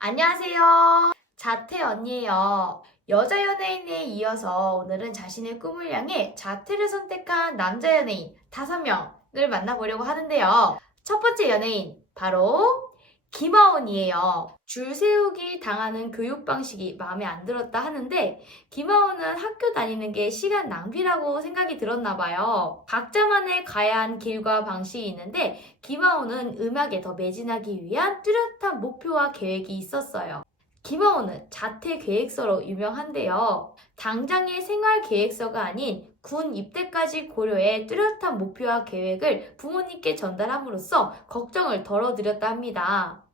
안녕하세요. 자태 언니예요. 여자 연예인에 이어서 오늘은 자신의 꿈을 향해 자태를 선택한 남자 연예인 5명을 만나보려고 하는데요. 첫 번째 연예인, 바로 김하온이에요. 줄 세우기 당하는 교육 방식이 마음에 안 들었다 하는데 김하온은 학교 다니는 게 시간 낭비라고 생각이 들었나 봐요. 각자만의 가야 한 길과 방식이 있는데 김하온은 음악에 더 매진하기 위한 뚜렷한 목표와 계획이 있었어요. 김하온은 자퇴 계획서로 유명한데요. 당장의 생활 계획서가 아닌 군 입대까지 고려해 뚜렷한 목표와 계획을 부모님께 전달함으로써 걱정을 덜어드렸다 합니다.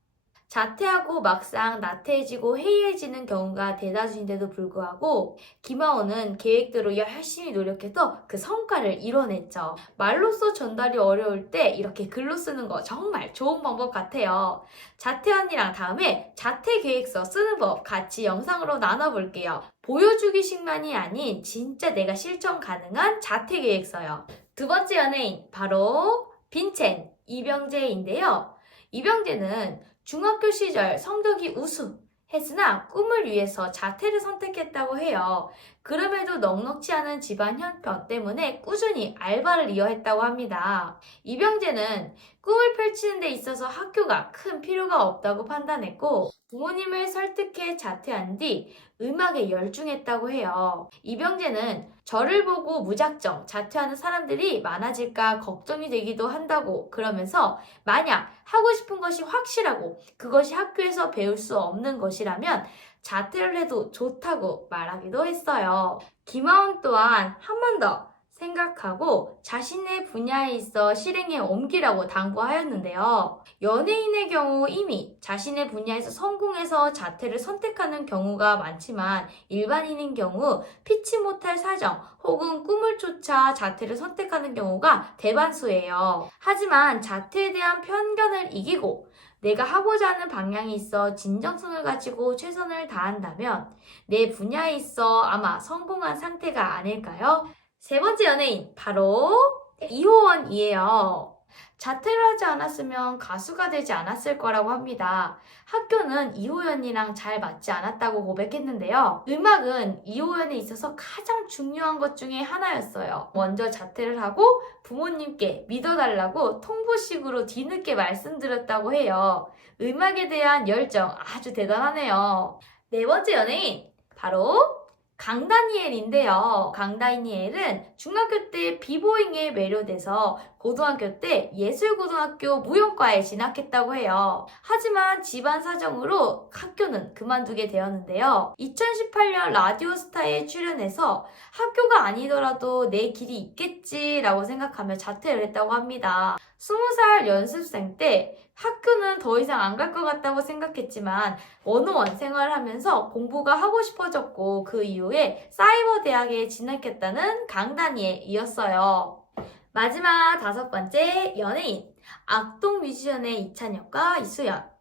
자퇴하고 막상 나태해지고 해이해지는 경우가 대다수인데도 불구하고 김하온은 계획대로 열심히 노력해서 그 성과를 이뤄냈죠. 말로써 전달이 어려울 때 이렇게 글로 쓰는 거 정말 좋은 방법 같아요. 자퇴 언니랑 다음에 자퇴 계획서 쓰는 법 같이 영상으로 나눠볼게요. 보여주기식만이 아닌 진짜 내가 실천 가능한 자퇴 계획서요. 두 번째 연예인, 바로 빈첸 이병재인데요. 이병재는 중학교 시절 성적이 우수했으나 꿈을 위해서 자퇴를 선택했다고 해요. 그럼에도 넉넉지 않은 집안 형편 때문에 꾸준히 알바를 이어했다고 합니다. 이병재는 꿈을 펼치는 데 있어서 학교가 큰 필요가 없다고 판단했고 부모님을 설득해 자퇴한 뒤 음악에 열중했다고 해요. 이병재는 저를 보고 무작정 자퇴하는 사람들이 많아질까 걱정이 되기도 한다고 그러면서 만약 하고 싶은 것이 확실하고 그것이 학교에서 배울 수 없는 것이라면 자퇴를 해도 좋다고 말하기도 했어요. 김하온 또한 한 번 더 생각하고 자신의 분야에 있어 실행에 옮기라고 당부하였는데요. 연예인의 경우 이미 자신의 분야에서 성공해서 자퇴를 선택하는 경우가 많지만 일반인인 경우 피치 못할 사정 혹은 꿈을 쫓아 자퇴를 선택하는 경우가 대반수예요. 하지만 자퇴에 대한 편견을 이기고 내가 하고자 하는 방향이 있어 진정성을 가지고 최선을 다한다면 내 분야에 있어 아마 성공한 상태가 아닐까요? 세 번째 연예인, 바로 이호원이에요. 자퇴를 하지 않았으면 가수가 되지 않았을 거라고 합니다. 학교는 이호연이랑 잘 맞지 않았다고 고백했는데요. 음악은 이호연에 있어서 가장 중요한 것 중에 하나였어요. 먼저 자퇴를 하고 부모님께 믿어달라고 통보식으로 뒤늦게 말씀드렸다고 해요. 음악에 대한 열정 아주 대단하네요. 네 번째 연예인, 바로 강다니엘인데요. 강다니엘은 중학교 때 비보잉에 매료돼서 고등학교 때 예술고등학교 무용과에 진학했다고 해요. 하지만 집안 사정으로 학교는 그만두게 되었는데요. 2018년 라디오스타에 출연해서 학교가 아니더라도 내 길이 있겠지라고 생각하며 자퇴를 했다고 합니다. 20살 연습생 때 학교는 더 이상 안 갈 것 같다고 생각했지만 원어원 생활을 하면서 공부가 하고 싶어졌고 그 이후에 사이버 대학에 진학했다는 강다니엘이었어요. 마지막 5번째 연예인, 악동 뮤지션의 이찬혁과 이수연.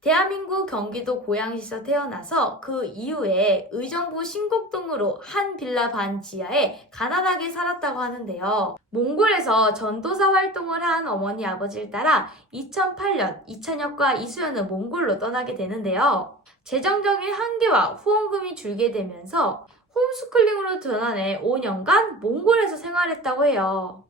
대한민국 경기도 고양시에서 태어나서 그 이후에 의정부 신곡동으로 한 빌라 반 지하에 가난하게 살았다고 하는데요. 몽골에서 전도사 활동을 한 어머니 아버지를 따라 2008년 이찬혁과 이수연은 몽골로 떠나게 되는데요. 재정적인 한계와 후원금이 줄게 되면서 홈스쿨링으로 전환해 5년간 몽골에서 생활했다고 해요.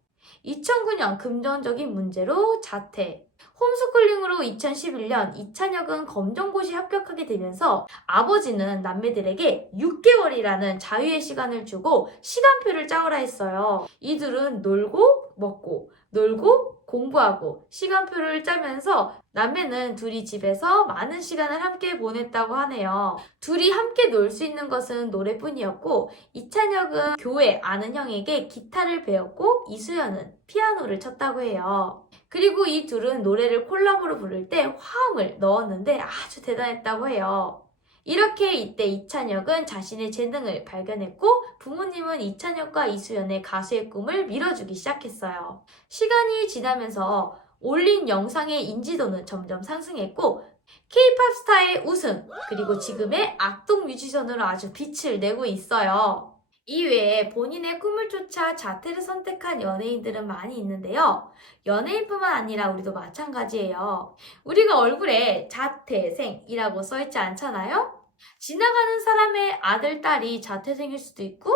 2009년 금전적인 문제로 자퇴. 홈스쿨링으로 2011년 이찬혁은 검정고시 합격하게 되면서 아버지는 남매들에게 6개월이라는 자유의 시간을 주고 시간표를 짜오라 했어요. 이들은 놀고 먹고 놀고 공부하고 시간표를 짜면서 남매는 둘이 집에서 많은 시간을 함께 보냈다고 하네요. 둘이 함께 놀 수 있는 것은 노래뿐이었고 이찬혁은 교회 아는 형에게 기타를 배웠고 이수연은 피아노를 쳤다고 해요. 그리고 이 둘은 노래를 콜라보로 부를 때 화음을 넣었는데 아주 대단했다고 해요. 이렇게 이때 이찬혁은 자신의 재능을 발견했고 부모님은 이찬혁과 이수연의 가수의 꿈을 밀어주기 시작했어요. 시간이 지나면서 올린 영상의 인지도는 점점 상승했고 K-팝 스타의 우승, 그리고 지금의 악동 뮤지션으로 아주 빛을 내고 있어요. 이외에 본인의 꿈을 쫓아 자퇴를 선택한 연예인들은 많이 있는데요. 연예인뿐만 아니라 우리도 마찬가지예요. 우리가 얼굴에 자퇴생이라고 써있지 않잖아요? 지나가는 사람의 아들, 딸이 자퇴생일 수도 있고,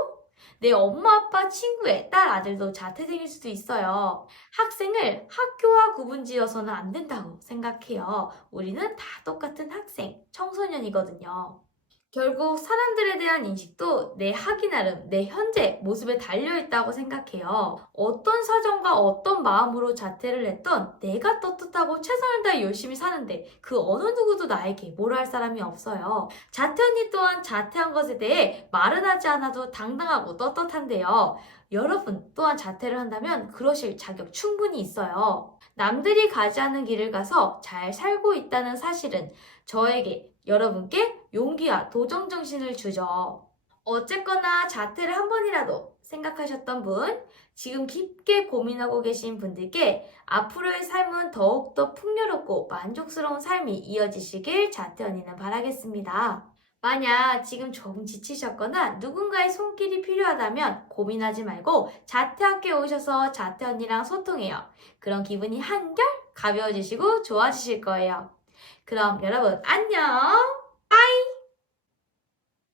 내 엄마, 아빠, 친구의 딸, 아들도 자퇴생일 수도 있어요. 학생을 학교와 구분지어서는 안 된다고 생각해요. 우리는 다 똑같은 학생, 청소년이거든요. 결국 사람들에 대한 인식도 내 하기 나름, 내 현재 모습에 달려있다고 생각해요. 어떤 사정과 어떤 마음으로 자퇴를 했던 내가 떳떳하고 최선을 다해 열심히 사는데 그 어느 누구도 나에게 뭐라 할 사람이 없어요. 자퇴 언니 또한 자퇴한 것에 대해 말은 하지 않아도 당당하고 떳떳한데요. 여러분 또한 자퇴를 한다면 그러실 자격 충분히 있어요. 남들이 가지 않은 길을 가서 잘 살고 있다는 사실은 저에게, 여러분께 용기와 도전 정신을 주죠. 어쨌거나 자퇴를 한 번이라도 생각하셨던 분, 지금 깊게 고민하고 계신 분들께 앞으로의 삶은 더욱더 풍요롭고 만족스러운 삶이 이어지시길 자퇴 언니는 바라겠습니다. 만약 지금 조금 지치셨거나 누군가의 손길이 필요하다면 고민하지 말고 자퇴학교에 오셔서 자퇴 언니랑 소통해요. 그런 기분이 한결 가벼워지시고 좋아지실 거예요. 그럼 여러분 안녕!